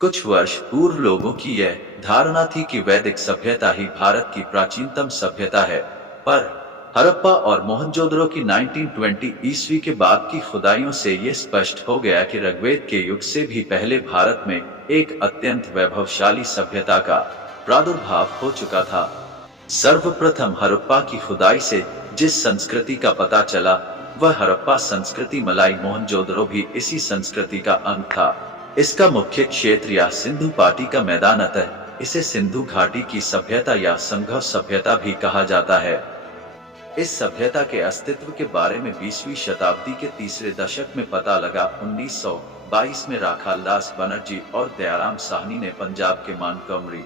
कुछ वर्ष पूर्व लोगों की यह धारणा थी कि वैदिक सभ्यता ही भारत की प्राचीनतम सभ्यता है, पर हड़प्पा और मोहनजोदड़ो की 1920 ईस्वी के बाद की खुदाइयों से ये स्पष्ट हो गया कि ऋग्वेद के युग से भी पहले भारत में एक अत्यंत वैभवशाली सभ्यता का प्रादुर्भाव हो चुका था। सर्वप्रथम हड़प्पा की खुदाई से जिस संस्कृति का पता चला, वह हड़प्पा संस्कृति मलाई मोहनजोदड़ो भी इसी संस्कृति का अंग था। इसका मुख्य क्षेत्र या सिंधु पाटी का मैदान, अतः इसे सिंधु घाटी की सभ्यता या संघ सभ्यता भी कहा जाता है। इस सभ्यता के अस्तित्व के बारे में 20वीं शताब्दी के तीसरे दशक में पता लगा। 1922 में राखालदास बनर्जी और दयाराम साहनी ने पंजाब के मानकमरी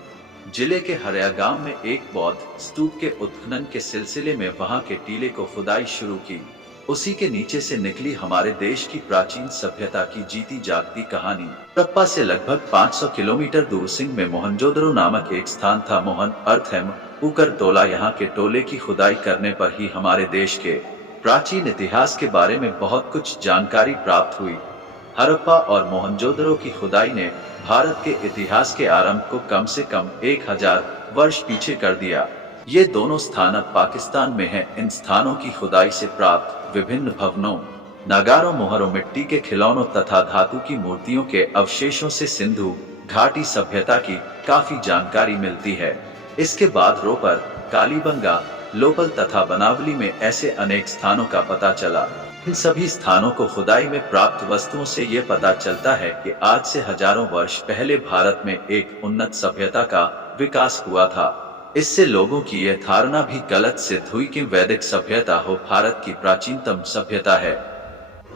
जिले के हरिया गांव में एक बौद्ध स्तूप के उत्खनन के सिलसिले में वहां के टीले को खुदाई शुरू की। उसी के नीचे से निकली हमारे देश की प्राचीन सभ्यता की जीती जागती कहानी। हड़प्पा से लगभग 500 किलोमीटर दूर सिंह में मोहनजोदड़ो नामक एक स्थान था। मोहन अर्थ है पुकर टोला। यहाँ के टोले की खुदाई करने पर ही हमारे देश के प्राचीन इतिहास के बारे में बहुत कुछ जानकारी प्राप्त हुई। हड़प्पा और मोहनजोदड़ो की खुदाई ने भारत के इतिहास के आरंभ को कम से कम 1000 वर्ष पीछे कर दिया। ये दोनों स्थान अब पाकिस्तान में हैं। इन स्थानों की खुदाई से प्राप्त विभिन्न भवनों, नगारों, मोहरों, मिट्टी के खिलौनों तथा धातु की मूर्तियों के अवशेषों से सिंधु घाटी सभ्यता की काफी जानकारी मिलती है। इसके बाद रोपर, कालीबंगा, लोपल तथा बनावली में ऐसे अनेक स्थानों का पता चला। इन सभी स्थानों को खुदाई में प्राप्त वस्तुओं से ये पता चलता है कि आज से हजारों वर्ष पहले भारत में एक उन्नत सभ्यता का विकास हुआ था। इससे लोगों की यह धारणा भी गलत सिद्ध हुई कि वैदिक सभ्यता हो भारत की प्राचीनतम सभ्यता है।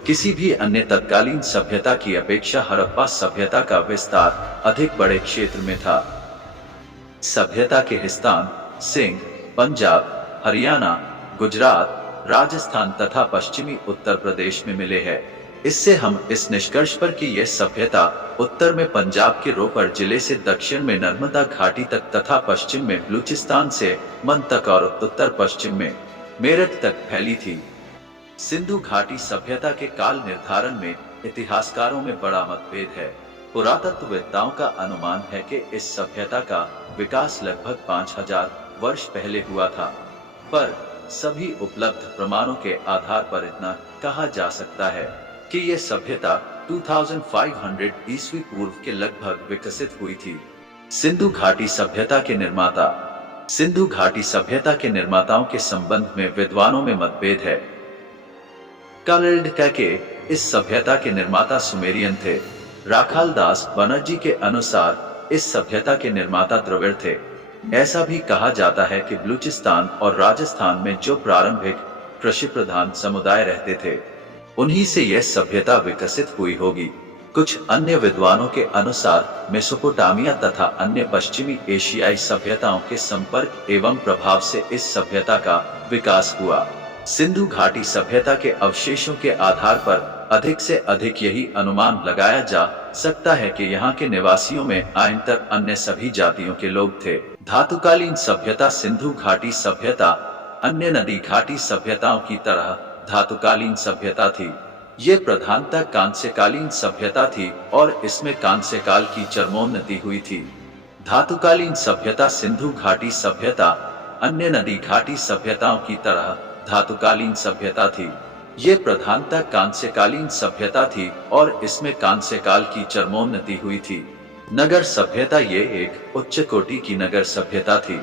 किसी भी अन्य तत्कालीन सभ्यता की अपेक्षा हड़प्पा सभ्यता का विस्तार अधिक बड़े क्षेत्र में था। सभ्यता के हिस्सान सिंध, पंजाब, हरियाणा, गुजरात, राजस्थान तथा पश्चिमी उत्तर प्रदेश में मिले हैं। इससे हम इस निष्कर्ष पर कि यह सभ्यता उत्तर में पंजाब के रोपड़ जिले से दक्षिण में नर्मदा घाटी तक तथा पश्चिम में बलूचिस्तान से मन तक और उत्तर पश्चिम में मेरठ तक फैली थी। सिंधु घाटी सभ्यता के काल निर्धारण में इतिहासकारों में बड़ा मतभेद है। पुरातत्ववेत्ताओं का अनुमान है कि इस सभ्यता का विकास लगभग 5000 वर्ष पहले हुआ था, पर सभी उपलब्ध प्रमाणों के आधार पर इतना कहा जा सकता है कि यह सभ्यता 2500 ईस्वी पूर्व के लगभग विकसित हुई थी। सिंधु घाटी सभ्यता के निर्माता। सिंधु घाटी सभ्यता के निर्माताओं के संबंध में विद्वानों में मतभेद है। कालर्ड के इस सभ्यता के निर्माता सुमेरियन थे। राखालदास बनर्जी के अनुसार इस सभ्यता के निर्माता द्रविड़ थे। ऐसा भी कहा जाता है कि बलूचिस्तान और राजस्थान में जो प्रारंभिक कृषि प्रधान समुदाय रहते थे, उन्हीं से यह सभ्यता विकसित हुई होगी। कुछ अन्य विद्वानों के अनुसार मेसोपोटामिया तथा अन्य पश्चिमी एशियाई सभ्यताओं के संपर्क एवं प्रभाव से इस सभ्यता का विकास हुआ। सिंधु घाटी सभ्यता के अवशेषों के आधार पर अधिक से अधिक यही अनुमान लगाया जा सकता है कि यहाँ के निवासियों में आयंतर अन्य सभी जातियों के लोग थे। धातुकालीन सभ्यता। सिंधु घाटी सभ्यता अन्य नदी घाटी सभ्यताओं की तरह धातुकालीन सभ्यता थी। ये प्रधानतः कांस्यकालीन सभ्यता थी और इसमें कांस्यकाल की चरमोन्नति हुई थी। धातुकालीन सभ्यता। सिंधु घाटी सभ्यता अन्य नदी घाटी सभ्यताओं की तरह धातुकालीन सभ्यता थी। ये प्रधानतः कांस्यकालीन सभ्यता थी और इसमें कांस्यकाल की चरमोन्नति हुई थी। नगर सभ्यता। ये एक उच्च कोटि की नगर सभ्यता थी।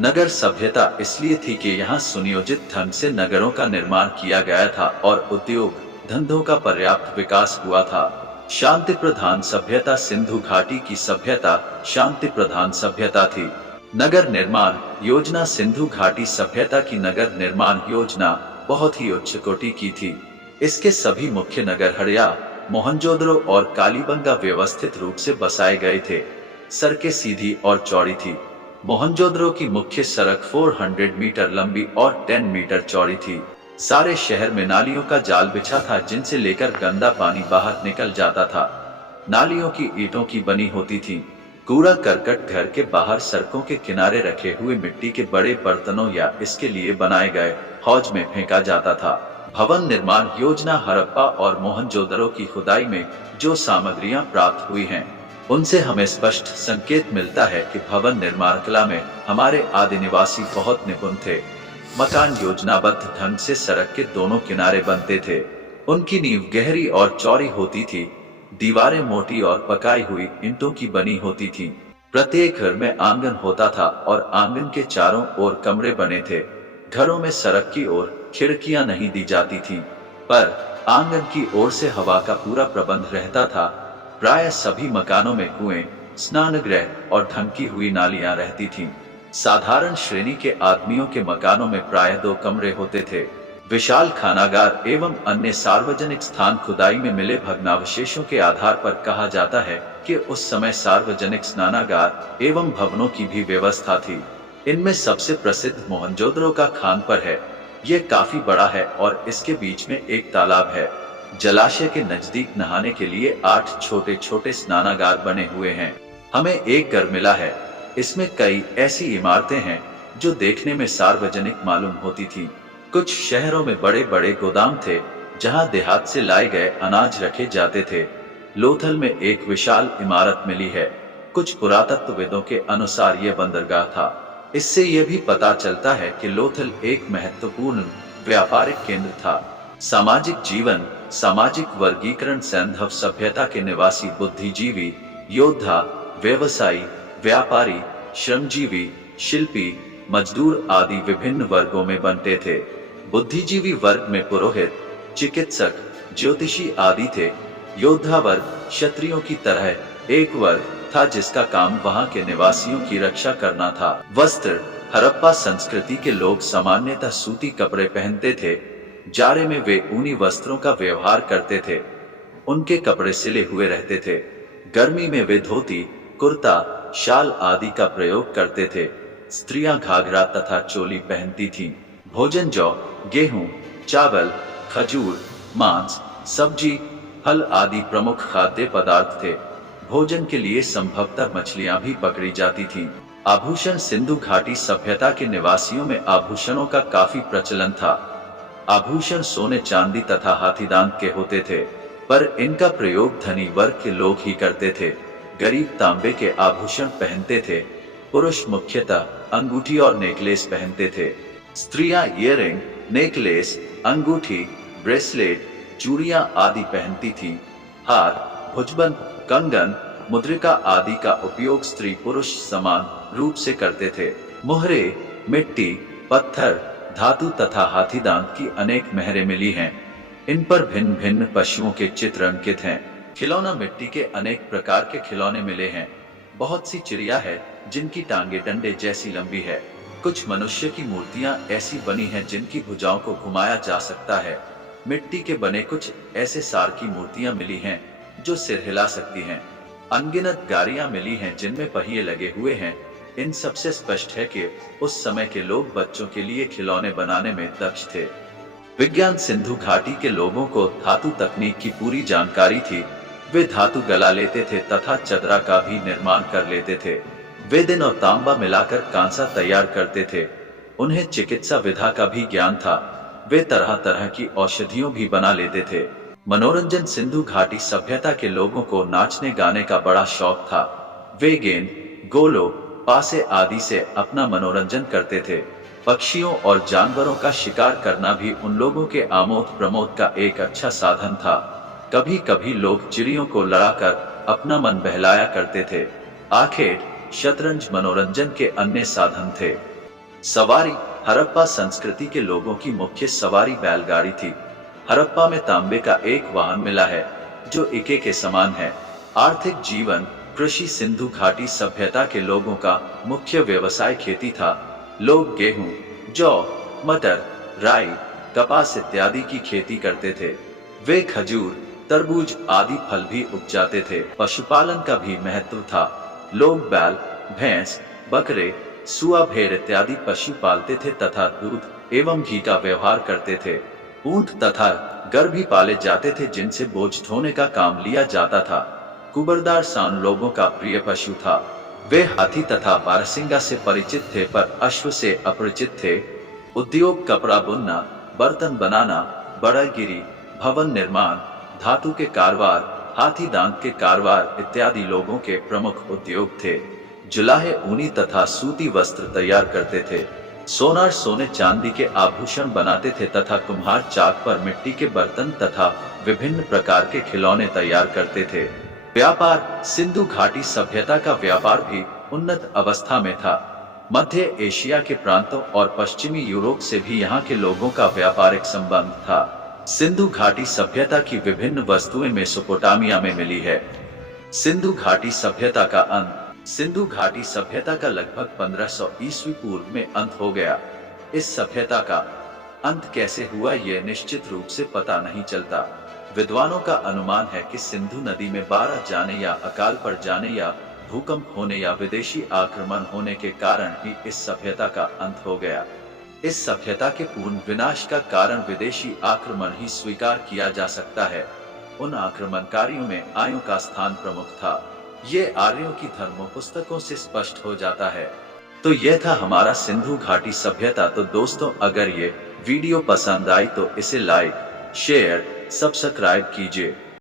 नगर सभ्यता इसलिए थी कि यहाँ सुनियोजित ढंग से नगरों का निर्माण किया गया था और उद्योग धंधों का पर्याप्त विकास हुआ था। शांति प्रधान सभ्यता। सिंधु घाटी की सभ्यता शांति प्रधान सभ्यता थी। नगर निर्माण योजना। सिंधु घाटी सभ्यता की नगर निर्माण योजना बहुत ही उच्च कोटि की थी। इसके सभी मुख्य नगर हड़िया, मोहनजोदड़ो और कालीबंगा व्यवस्थित रूप से बसाए गए थे। सड़कें सीधी और चौड़ी थी। मोहनजोदड़ो की मुख्य सड़क 400 मीटर लंबी और 10 मीटर चौड़ी थी। सारे शहर में नालियों का जाल बिछा था जिनसे लेकर गंदा पानी बाहर निकल जाता था। नालियों की ईंटों की बनी होती थी। कूड़ा करकट घर के बाहर सड़कों के किनारे रखे हुए मिट्टी के बड़े बर्तनों या इसके लिए बनाए गए हौज में फेंका जाता था। भवन निर्माण योजना। हड़प्पा और मोहनजोदड़ो की खुदाई में जो सामग्रियां प्राप्त हुई हैं, उनसे हमें स्पष्ट संकेत मिलता है कि भवन निर्माण कला में हमारे आदि निवासी बहुत निपुण थे। मकान योजनाबद्ध ढंग से सड़क के दोनों किनारे बनते थे। उनकी नींव गहरी और चौड़ी होती थी। दीवारें मोटी और पकाई हुई ईंटों की बनी होती थीं। प्रत्येक घर में आंगन होता था और आंगन के चारों ओर कमरे बने थे। घरों में सड़क की ओर खिड़कियां नहीं दी जाती थीं, पर आंगन की ओर से हवा का पूरा प्रबंध रहता था। प्राय सभी मकानों में कुएं, स्नानगृह और ढंकी हुई नालियां रहती थीं। साधारण श्रेणी के आदमियों के मकानों में प्राय 2 कमरे होते थे। विशाल खानागार एवं अन्य सार्वजनिक स्थान खुदाई में मिले भग्नावशेषों के आधार पर कहा जाता है कि उस समय सार्वजनिक स्नानागार एवं भवनों की भी व्यवस्था थी। इनमें सबसे प्रसिद्ध मोहनजोदड़ो का खानपर है। यह काफी बड़ा है और इसके बीच में एक तालाब है। जलाशय के नजदीक नहाने के लिए 8 छोटे छोटे स्नानागार बने हुए हैं। हमें एक घर मिला है। इसमें कई ऐसी इमारतें हैं जो देखने में सार्वजनिक मालूम होती थी। कुछ शहरों में बड़े बड़े गोदाम थे जहां देहात से लाए गए अनाज रखे जाते थे। लोथल में एक विशाल इमारत मिली है। कुछ पुरातत्वविदों के अनुसार यह बंदरगाह था। इससे यह भी पता चलता है कि लोथल एक महत्वपूर्ण व्यापारिक केंद्र था। सामाजिक जीवन, सामाजिक वर्गीकरण सैंधव सभ्यता के निवासी बुद्धिजीवी, योद्धा, व्यवसायी, व्यापारी, श्रमजीवी, शिल्पी, मजदूर आदि विभिन्न वर्गों में बंटे थे। बुद्धिजीवी वर्ग में पुरोहित, चिकित्सक, ज्योतिषी आदि थे। योद्धा वर्ग क्षत्रियों की तरह एक वर्ग था जिसका काम वहां के निवासियों की रक्षा करना था। वस्त्र, हड़प्पा संस्कृति के लोग सामान्यतः सूती कपड़े पहनते थे। जाड़े में वे ऊनी वस्त्रों का व्यवहार करते थे। उनके कपड़े सिले हुए रहते थे। गर्मी में वे धोती, कुर्ता, शाल आदि का प्रयोग करते थे। स्त्रियां घाघरा तथा चोली पहनती थीं। भोजन जौ, गेहूं, चावल, खजूर, मांस, सब्जी, फल आदि प्रमुख खाद्य पदार्थ थे। भोजन के लिए संभवतः मछलियां भी पकड़ी जाती थीं। आभूषण, सिंधु घाटी सभ्यता के निवासियों में आभूषणों का काफी प्रचलन था। आभूषण सोने, चांदी तथा हाथीदांत के होते थे, पर इनका प्रयोग धनी वर्ग के लोग ही करते थे। गरीब तांबे के आभूषण पहनते थे। पुरुष मुख्यतः अंगूठी और नेकलेस पहनते थे। स्त्रियां ईयररिंग, नेकलेस, अंगूठी, ब्रेसलेट, चूड़ियां आदि पहनती थीं। हार, भुजबंद, कंगन, मुद्रिका आदि का उपयोग स्त्री पुरुष समान रूप से करते थे। मोहरे, मिट्टी, पत्थर, धातु तथा हाथीदांत की अनेक मेहरें मिली हैं। इन पर भिन्न भिन्न पशुओं के चित्र अंकित हैं। खिलौना, मिट्टी के अनेक प्रकार के खिलौने मिले हैं। बहुत सी चिड़िया है जिनकी टांगे डंडे जैसी लंबी है। कुछ मनुष्य की मूर्तियां ऐसी बनी हैं जिनकी भुजाओं को घुमाया जा सकता है। मिट्टी के बने कुछ ऐसे सार की मूर्तियां मिली हैं जो सिर हिला सकती हैं। अनगिनत गाड़ियां मिली हैं जिनमें पहिए लगे हुए हैं। इन सबसे स्पष्ट है कि उस समय के लोग बच्चों के लिए खिलौने बनाने में दक्ष थे। विज्ञान, सिंधु घाटी के लोगों को धातु तकनीक की पूरी जानकारी थी। वे धातु गला लेते थे तथा चदरा का भी निर्माण कर लेते थे। वे दिन और तांबा मिलाकर कांसा तैयार करते थे। उन्हें चिकित्सा विधा का भी ज्ञान था। वे तरह तरह की औषधियों भी बना लेते थे। मनोरंजन, सिंधु घाटी सभ्यता के लोगों को नाचने गाने का बड़ा शौक था। वे गेंद, गोलो, पासे आदि से अपना मनोरंजन करते थे। पक्षियों और जानवरों का शिकार करना भी उन लोगों के आमोद प्रमोद का एक अच्छा साधन था। कभी कभी लोग चिड़ियों को लड़ाकर अपना मन बहलाया करते थे। आखेट, शतरंज मनोरंजन के अन्य साधन थे। सवारी, हड़प्पा संस्कृति के लोगों की मुख्य सवारी बैलगाड़ी थी। हड़प्पा में तांबे का एक वाहन मिला है जो इके के समान है। आर्थिक जीवन, कृषि, सिंधु घाटी सभ्यता के लोगों का मुख्य व्यवसाय खेती था। लोग गेहूं, जौ, मटर, राई, कपास इत्यादि की खेती करते थे। वे खजूर, तरबूज आदि फल भी उपजाते थे। पशुपालन का भी महत्व था। लोग बैल, भैंस, बकरे, सुआ, भेड़ इत्यादि पशु पालते थे तथा दूध एवं घी का व्यवहार करते थे। ऊंट तथा गर भी पाले जाते थे जिनसे बोझ ढोने का काम लिया जाता था। कुबरदार सान लोगों का प्रिय पशु था। वे हाथी तथा बारहसिंगा से परिचित थे पर अश्व से अपरिचित थे। उद्योग, कपड़ा बुनना, बर्तन बनाना, बड़ागिरी, भवन निर्माण, धातु के कारोबार, हाथी दांत के कारवार इत्यादि लोगों के प्रमुख उद्योग थे। जुलाहे ऊनी तथा सूती वस्त्र तैयार करते थे। सोनार सोने चांदी के आभूषण बनाते थे तथा कुम्हार चाक पर मिट्टी के बर्तन तथा विभिन्न प्रकार के खिलौने तैयार करते थे। व्यापार, सिंधु घाटी सभ्यता का व्यापार भी उन्नत अवस्था में था। मध्य एशिया के प्रांतों और पश्चिमी यूरोप से भी यहाँ के लोगों का व्यापारिक संबंध था। सिंधु घाटी सभ्यता की विभिन्न वस्तुएं मेसोपोटामिया में मिली है। सिंधु घाटी सभ्यता का अंत। सिंधु घाटी सभ्यता का लगभग 1500 ईस्वी पूर्व में अंत हो गया। इस सभ्यता का अंत कैसे हुआ यह निश्चित रूप से पता नहीं चलता। विद्वानों का अनुमान है कि सिंधु नदी में बाढ़ जाने या अकाल पड़ जाने या भूकंप होने या विदेशी आक्रमण होने के कारण ही इस सभ्यता का अंत हो गया। इस सभ्यता के पूर्ण विनाश का कारण विदेशी आक्रमण ही स्वीकार किया जा सकता है। उन आक्रमणकारियों में आर्यों का स्थान प्रमुख था। ये आर्यों की धर्म पुस्तकों से स्पष्ट हो जाता है। तो यह था हमारा सिंधु घाटी सभ्यता। तो दोस्तों, अगर ये वीडियो पसंद आई तो इसे लाइक, शेयर, सब्सक्राइब कीजिए।